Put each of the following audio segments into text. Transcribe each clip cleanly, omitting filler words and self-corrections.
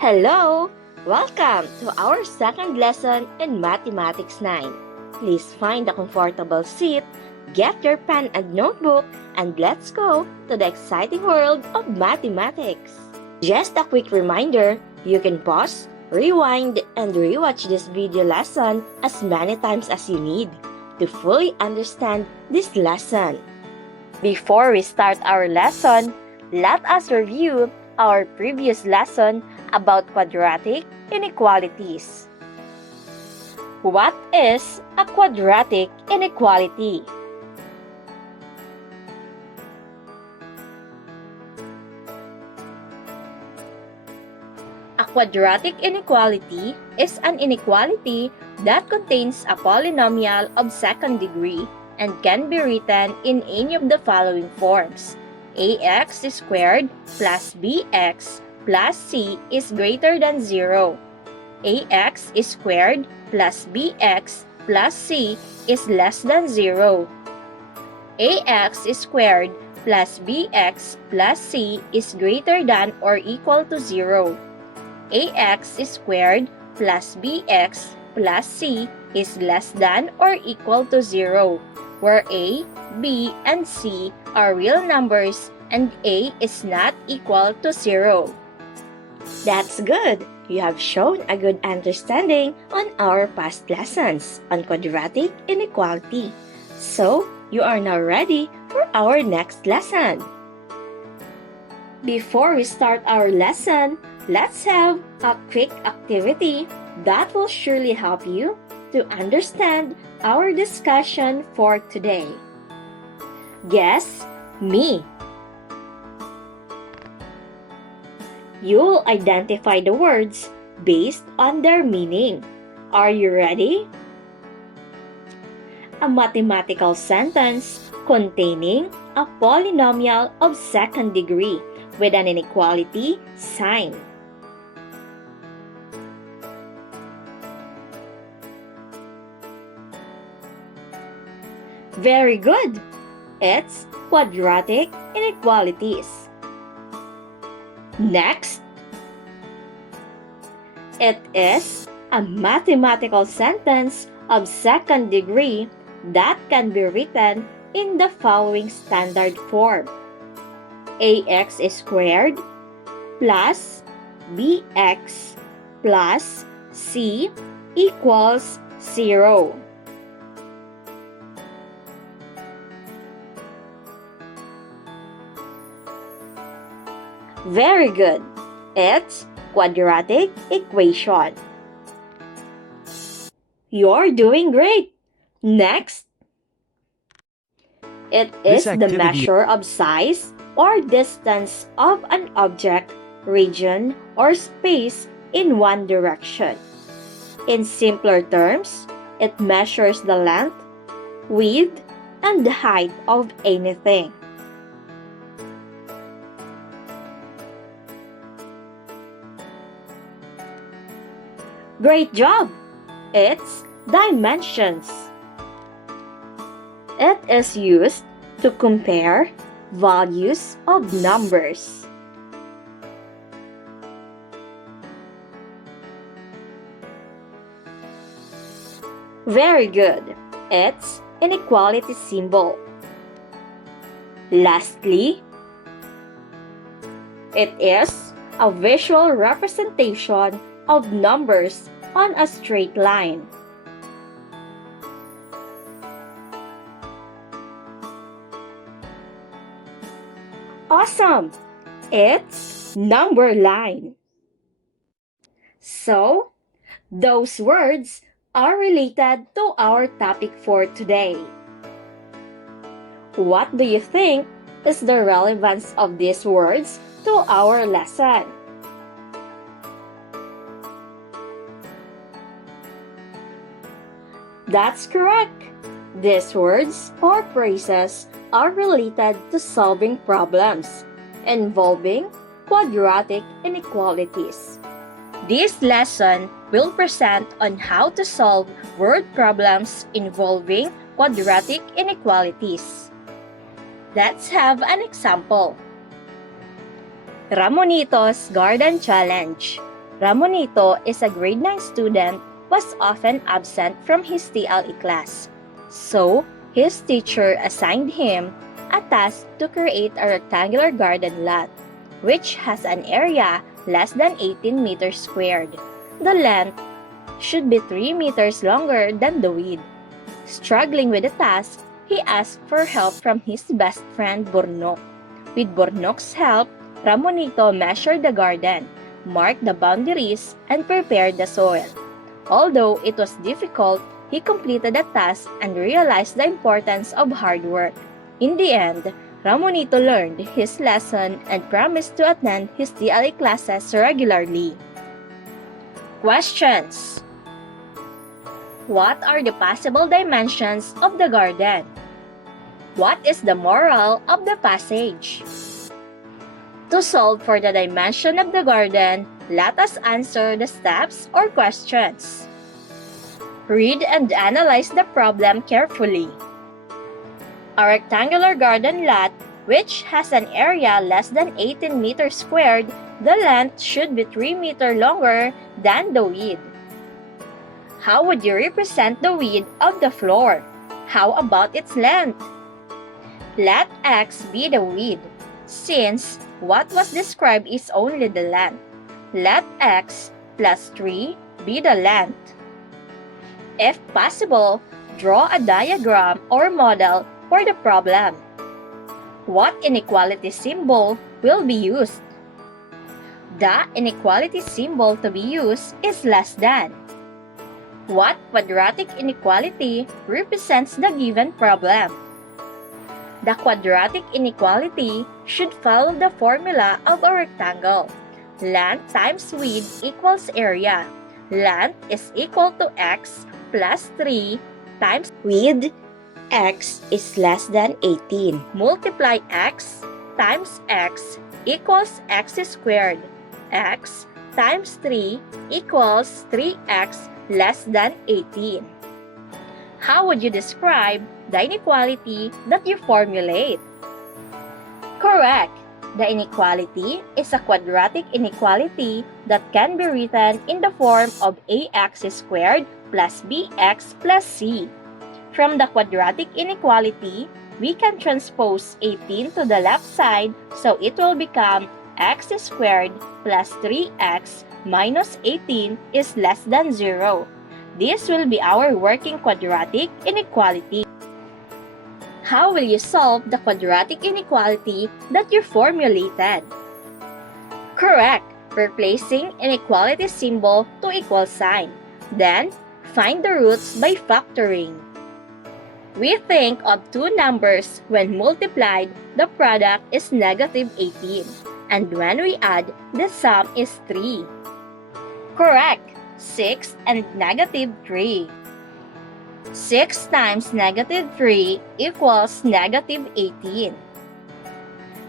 Hello! Welcome to our second lesson in Mathematics 9. Please find a comfortable seat, get your pen and notebook, and let's go to the exciting world of mathematics. Just a quick reminder, you can pause, rewind, and rewatch this video lesson as many times as you need to fully understand this lesson. Before we start our lesson, let us review our previous lesson about quadratic inequalities. What is a quadratic inequality? A quadratic inequality is an inequality that contains a polynomial of second degree and can be written in any of the following forms. Ax squared plus bx plus c is greater than 0. Ax squared plus bx plus c is less than 0. Ax squared plus bx plus c is greater than or equal to 0. Ax squared plus bx plus c is less than or equal to 0, where a, b, and c are real numbers and a is not equal to 0. That's good! You have shown a good understanding on our past lessons on quadratic inequality. So, you are now ready for our next lesson. Before we start our lesson, let's have a quick activity that will surely help you to understand our discussion for today. Guess me. You'll identify the words based on their meaning. Are you ready? A mathematical sentence containing a polynomial of second degree with an inequality sign. Very good! It's quadratic inequalities. Next, it is a mathematical sentence of second degree that can be written in the following standard form. Ax squared plus bx plus c equals 0. Very good! It's quadratic equation. You're doing great! Next, it is the measure of size or distance of an object, region, or space in one direction. In simpler terms, it measures the length, width, and the height of anything. Great job! It's dimensions. It is used to compare values of numbers. Very good! It's inequality symbol. Lastly, it is a visual representation of numbers on a straight line. Awesome! It's number line. So, those words are related to our topic for today. What do you think is the relevance of these words to our lesson? That's correct! These words or phrases are related to solving problems involving quadratic inequalities. This lesson will present on how to solve word problems involving quadratic inequalities. Let's have an example. Ramonito's Garden Challenge. Ramonito is a grade 9 student, was often absent from his TLE class. So, his teacher assigned him a task to create a rectangular garden lot, which has an area less than 18 meters squared. The length should be 3 meters longer than the width. Struggling with the task, he asked for help from his best friend Bornok. With Bornok's help, Ramonito measured the garden, marked the boundaries, and prepared the soil. Although it was difficult, he completed the task and realized the importance of hard work. In the end, Ramonito learned his lesson and promised to attend his TLE classes regularly. Questions: what are the possible dimensions of the garden? What is the moral of the passage? To solve for the dimension of the garden, let us answer the steps or questions. Read and analyze the problem carefully. A rectangular garden lot which has an area less than 18 meters squared, the length should be 3 meters longer than the width. How would you represent the width of the floor? How about its length? Let x be the width, since what was described is only the length. Let x plus 3 be the length. If possible, draw a diagram or model for the problem. What inequality symbol will be used? The inequality symbol to be used is less than. What quadratic inequality represents the given problem? The quadratic inequality should follow the formula of a rectangle. Length times width equals area. Length is equal to x plus 3 times width. X is less than 18. Multiply x times x equals x squared. X times 3 equals 3x less than 18. How would you describe the inequality that you formulate? Correct. The inequality is a quadratic inequality that can be written in the form of ax squared plus bx plus c. From the quadratic inequality, we can transpose 18 to the left side, so it will become x squared plus 3x minus 18 is less than 0. This will be our working quadratic inequality. How will you solve the quadratic inequality that you formulated? Correct. Replacing inequality symbol to equal sign. Then, find the roots by factoring. We think of two numbers when multiplied, the product is negative 18. And when we add, the sum is 3. Correct. 6 and negative 3. 6 times negative 3 equals negative 18.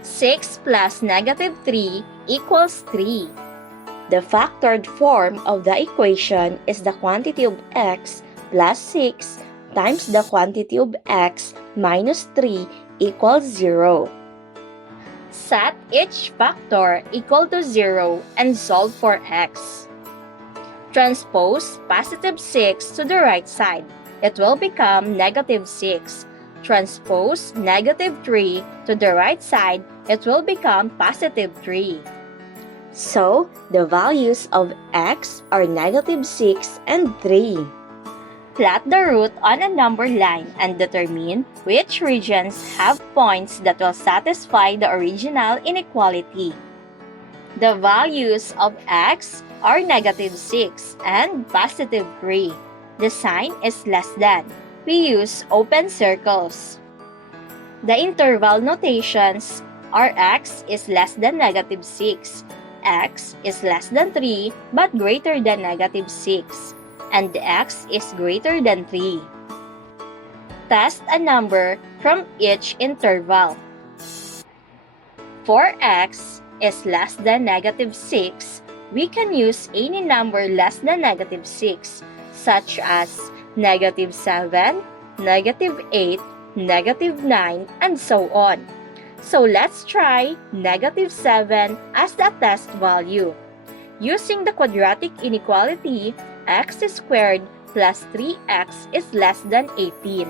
6 plus negative 3 equals 3. The factored form of the equation is the quantity of x plus 6 times the quantity of x minus 3 equals 0. Set each factor equal to 0 and solve for x. Transpose positive 6 to the right side. It will become negative 6. Transpose negative 3 to the right side. It will become positive 3. So, the values of x are negative 6 and 3. Plot the root on a number line and determine which regions have points that will satisfy the original inequality. The values of x are negative 6 and positive 3. The sign is less than. We use open circles. The interval notations are x is less than negative 6, x is less than 3 but greater than negative 6, and x is greater than 3. Test a number from each interval. For x is less than negative 6, we can use any number less than negative 6, such as negative 7, negative 8, negative 9, and so on. So let's try negative 7 as the test value. Using the quadratic inequality, x squared plus 3x is less than 18.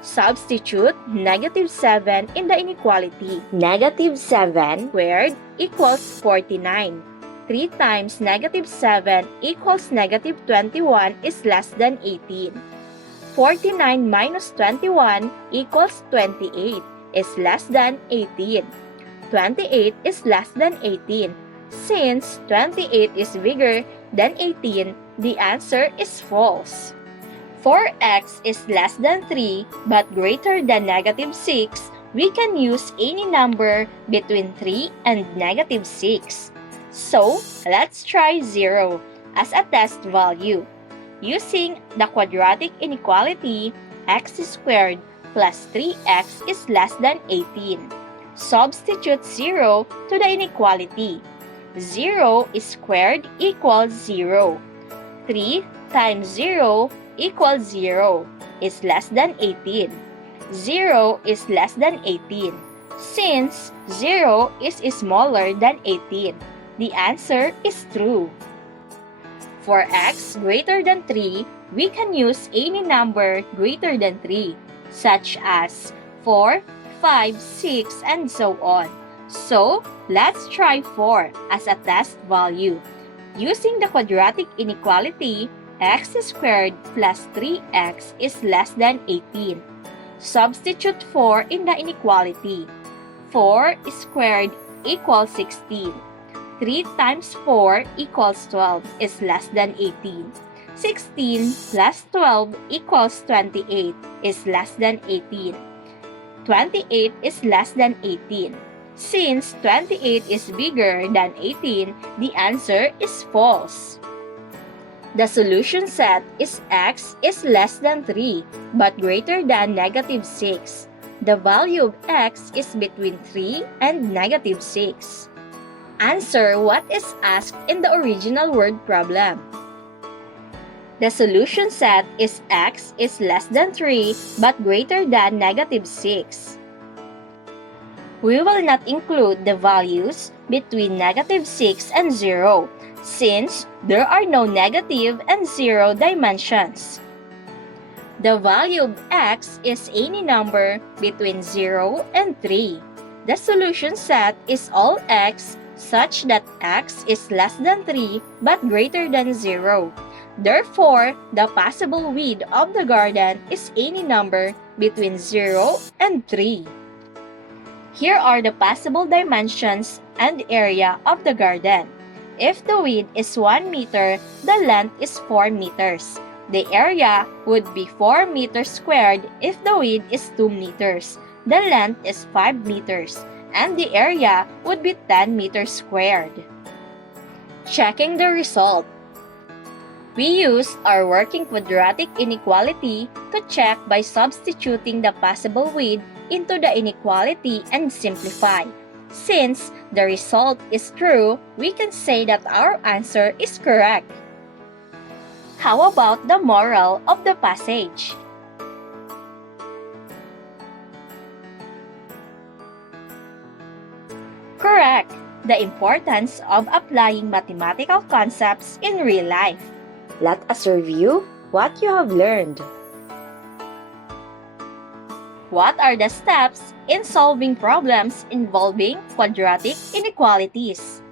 Substitute -7 in the inequality. -7 squared equals 49. 3 times -7 equals -21 is less than 18. 49 minus 21 equals 28 is less than 18. 28 is less than 18. Since 28 is bigger than 18, the answer is false. 4x is less than 3 but greater than -6, we can use any number between 3 and -6. So, let's try 0 as a test value. Using the quadratic inequality, x squared plus 3x is less than 18. Substitute 0 to the inequality. 0 squared equals 0. 3 times 0 equals 0 is less than 18. 0 is less than 18. Since 0 is smaller than 18, the answer is true. For x greater than 3, we can use any number greater than 3, such as 4, 5, 6, and so on. So, let's try 4 as a test value. Using the quadratic inequality, x squared plus 3x is less than 18. Substitute 4 in the inequality. 4 squared equals 16. 3 times 4 equals 12 is less than 18. 16 plus 12 equals 28 is less than 18. 28 is less than 18. Since 28 is bigger than 18, the answer is false. The solution set is x is less than 3 but greater than -6. The value of x is between 3 and -6. Answer what is asked in the original word problem. The solution set is x is less than 3 but greater than -6. We will not include the values between -6 and 0 since there are no negative and 0 dimensions. The value of x is any number between 0 and 3. The solution set is all x such that x is less than 3 but greater than 0. Therefore, the possible width of the garden is any number between 0 and 3. Here are the possible dimensions and area of the garden. If the width is 1 meter, the length is 4 meters. The area would be 4 meters squared if the width is 2 meters. The length is 5 meters, and the area would be 10 meters squared. Checking the result. We used our working quadratic inequality to check by substituting the possible width into the inequality and simplify. Since the result is true, we can say that our answer is correct. How about the moral of the passage? Correct! The importance of applying mathematical concepts in real life. Let us review what you have learned. What are the steps in solving problems involving quadratic inequalities?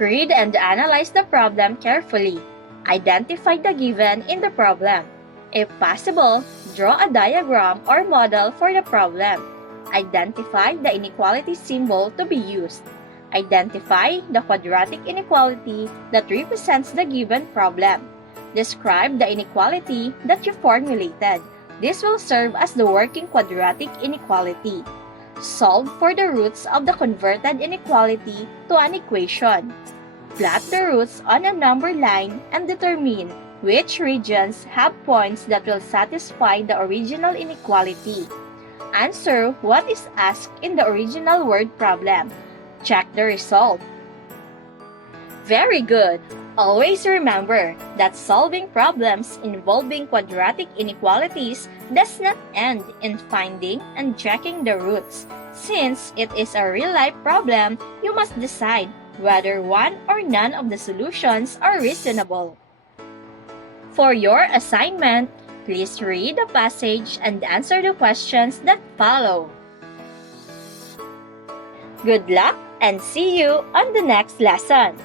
Read and analyze the problem carefully. Identify the given in the problem. If possible, draw a diagram or model for the problem. Identify the inequality symbol to be used. Identify the quadratic inequality that represents the given problem. Describe the inequality that you formulated. This will serve as the working quadratic inequality. Solve for the roots of the converted inequality to an equation. Plot the roots on a number line and determine which regions have points that will satisfy the original inequality. Answer what is asked in the original word problem. Check the result. Very good! Always remember that solving problems involving quadratic inequalities does not end in finding and checking the roots. Since it is a real-life problem, you must decide whether one or none of the solutions are reasonable. For your assignment, please read the passage and answer the questions that follow. Good luck and see you on the next lesson!